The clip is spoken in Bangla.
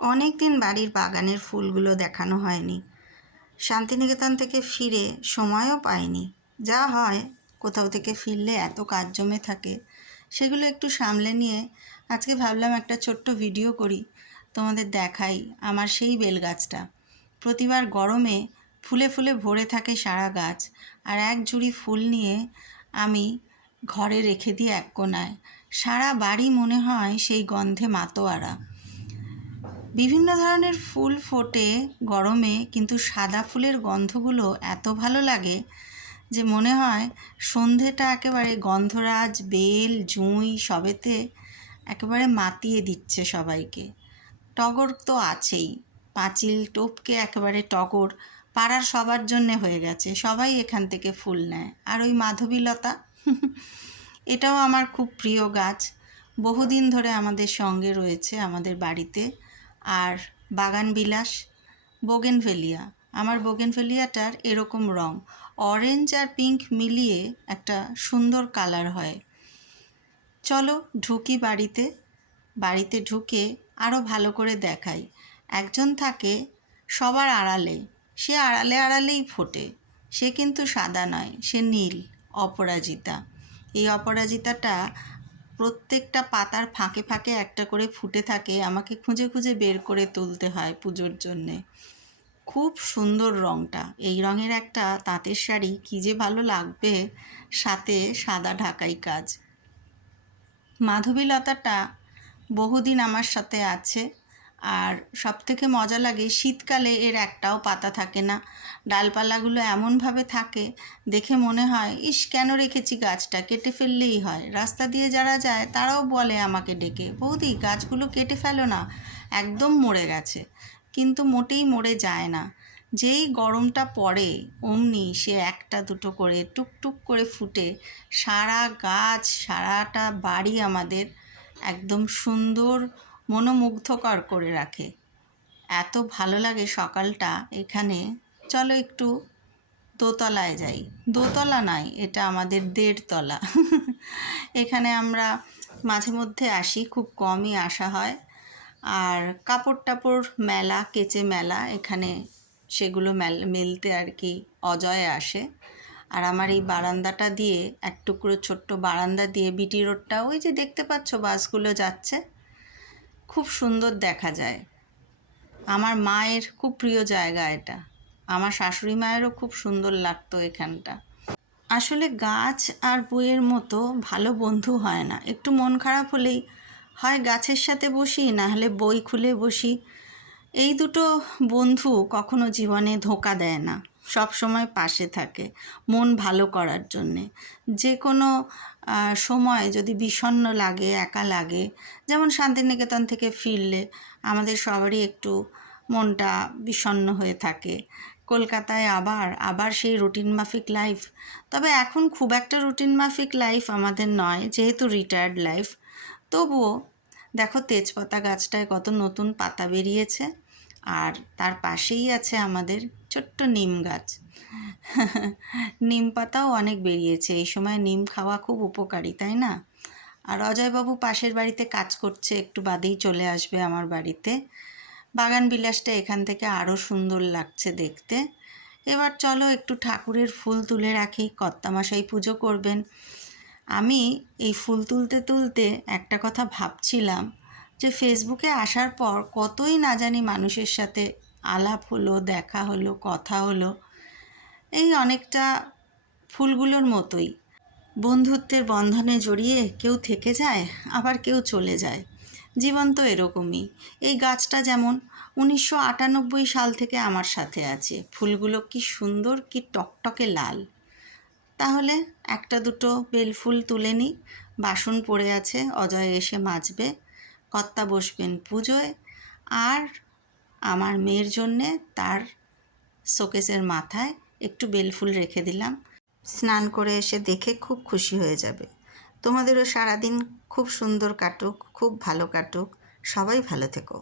অনেক দিন বাড়ির বাগানের ফুলগুলো দেখানো হয়নি। শান্তিনিকেতন থেকে ফিরে সময়ও পাইনি। যা হয়, কোথাও থেকে ফিরলে এত কাজ জমে থাকে, সেগুলো একটু সামলে নিয়ে আজকে ভাবলাম একটা ছোট্ট ভিডিও করি, তোমাদের দেখাই আমার সেই বেল গাছটা প্রতিবার গরমে ফুলে ফুলে ভরে থাকে সারা গাছ, আর এক ঝুড়ি ফুল নিয়ে আমি ঘরে রেখে দিই এক কোনায়। সারা বাড়ি মনে হয় সেই গন্ধে মাতোয়ারা। বিভিন্ন ধরনের ফুল ফোটে গরমে, কিন্তু সাদা ফুলের গন্ধগুলো এত ভালো লাগে যে মনে হয় সন্ধেটা একেবারে গন্ধরাজ, বেল, জুঁই সবেতে একেবারে মাতিয়ে দিচ্ছে সবাইকে। টগর তো আছেই। পাঁচিল টোপকে একেবারে টগর পাড়ার সবার জন্যে হয়ে গেছে। সবাই এখান থেকে ফুল নেয়। আর ওই মাধবীলতা, এটাও আমার খুব প্রিয় গাছ। বহুদিন ধরে আমাদের সঙ্গে রয়েছে আমাদের বাড়িতে। আর বাগান বিলাস বোগেনভেলিয়া। আমার বোগেনভেলিয়াটার এরকম রং। অরেঞ্জ আর পিঙ্ক মিলিয়ে একটা সুন্দর কালার হয়। চলো ঢুকি বাড়িতে। বাড়িতে ঢুকে আরও ভালো করে দেখাই। একজন থাকে সবার আড়ালে। সে আড়ালে আড়ালেই ফোটে। সে কিন্তু সাদা নয়, সে নীল, অপরাজিতা। এই অপরাজিতাটা প্রত্যেকটা পাতার ফাঁকে ফাঁকে একটা করে ফুটে থাকে, আমাকে খুঁজে খুঁজে বের করে তুলতে হয় পুজোর জন্যে। খুব সুন্দর রঙটা এই রঙের একটা তাঁতের শাড়ি কী যে ভালো লাগবে সাথে সাদা ঢাকাই কাজ। মাধবীলতাটা বহুদিন আমার সাথে আছে। আর সব থেকে মজা লাগে শীতকালে এর একটাও পাতা থাকে না। ডালপালাগুলো এমনভাবে থাকে, দেখে মনে হয়, ইস, কেন রেখেছি গাছটা? কেটে ফেললেই হয়। রাস্তা দিয়ে যারা যায়, তারাও বলে আমাকে ডেকে, বৌদি, গাছগুলো কেটে ফেলো না, একদম মরে গেছে। কিন্তু মোটেই মরে যায় না। যেই গরমটা পড়ে, অমনি সে একটা দুটো করে টুকটুক করে ফুটে, সারা গাছ, সারাটা বাড়ি আমাদের একদম সুন্দর মনোমুগ্ধকর করে রাখে। এত ভালো লাগে সকালটা এখানে। চলো একটু দোতলায় যাই। দোতলা নয় এটা আমাদের দেড়তলা। এখানে আমরা মাঝে মধ্যে আসি, খুব কমই আসা হয়। আর কাপড় টাপড় মেলা, কেচে মেলা, এখানে সেগুলো মেল, মেলতে আর কি অজয় আসে। আর আমার এই বারান্দাটা দিয়ে, এক টুকরো ছোট্ট বারান্দা দিয়ে, বিটি রোডটা ওই যে দেখতে পাচ্ছ বাসগুলো যাচ্ছে। খুব সুন্দর দেখা যায়। আমার মায়ের খুব প্রিয় জায়গা এটা। আমার শাশুড়ি মায়েরও খুব সুন্দর লাগতো এখানটা। আসলে গাছ আর বইয়ের মতো ভালো বন্ধু হয় না। একটু মন খারাপ হলেই হয় গাছের সাথে বসি না হলে বই খুলে বসি। এই দুটো বন্ধু কখনো জীবনে ধোকা দেয় না। সব সময় পাশে থাকে মন ভালো করার জন্যে। যে কোনো সময় যদি বিষণ্ণ লাগে, একা লাগে, যেমন শান্তিনিকেতন থেকে ফিরলে আমাদের সবারই একটু মনটা বিষণ্ণ হয়ে থাকে। কলকাতায় আবার আবার সেই রুটিন মাফিক লাইফ তবে এখন খুব একটা রুটিন মাফিক লাইফ আমাদের নয়, যেহেতু রিটায়ার্ড লাইফ তবুও দেখো তেজপাতা গাছটায় কত নতুন পাতা বেরিয়েছে। আর তার পাশেই আছে আমাদের ছোট্ট নিম গাছ। নিম পাতাও অনেক বেরিয়েছে। এই সময় নিম খাওয়া খুব উপকারী, তাই না? আর অজয়বাবু পাশের বাড়িতে কাজ করছে, একটু বাদেই চলে আসবে আমার বাড়িতে। বাগান বিলাসটা এখান থেকে আরও সুন্দর লাগছে দেখতে। এবার চলো একটু ঠাকুরের ফুল তুলে রাখি, কর্তামশাই পুজো করবেন। আমি এই ফুল তুলতে তুলতে একটা কথা ভাবছিলাম যে ফেসবুকে আসার পর কতই না জানি মানুষের সাথে আলাপ হলো, দেখা হলো, কথা হলো। এই অনেকটা ফুলগুলোর মতোই। বন্ধুত্বের বন্ধনে জড়িয়ে কেউ থেকে যায়, আবার কেউ চলে যায়। জীবন তো এরকমই। এই গাছটা যেমন উনিশশো আটানব্বই সাল থেকে আমার সাথে আছে। ফুলগুলো কি সুন্দর, কি টকটকে লাল। তাহলে একটা দুটো বেলফুল তুলে নিই। বাসন পড়ে আছে, অজয় এসে মাজবে। কর্তা বসবেন পুজোয় আর আমার মেয়ের জন্যে তার শোকেসের মাথায় একটু বেলফুল রেখে দিলাম। স্নান করে এসে দেখে খুব খুশি হয়ে যাবে। তোমাদেরও সারাদিন খুব সুন্দর কাটুক, খুব ভালো কাটুক। সবাই ভালো থেকো।